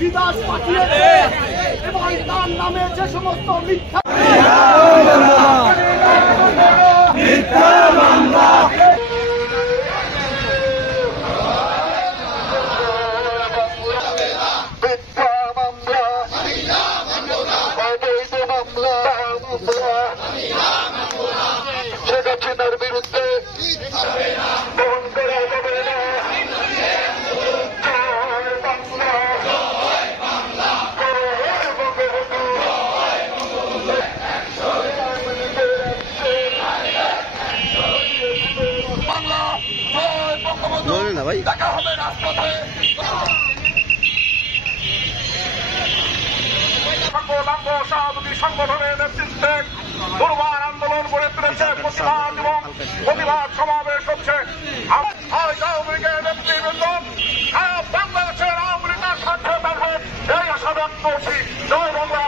বিদাস পাঠিয়েছে এবং তার নামে যে সমস্ত মিথ্যা মামলা বিরুদ্ধে না ভাই দেখা হবে রাজপথে। সংগঠনের নেতৃত্বে দুর্বার আন্দোলন গড়ে তুলেছে, প্রতিবাদ এবং প্রতিবাদ সমাবেশ হচ্ছে। আওয়ামী লীগের নেতৃবৃন্দ সারা বাংলাদেশের আওয়ামী লীগের স্বার্থে এই আশা ব্যক্ত করছি। জয় বাংলা।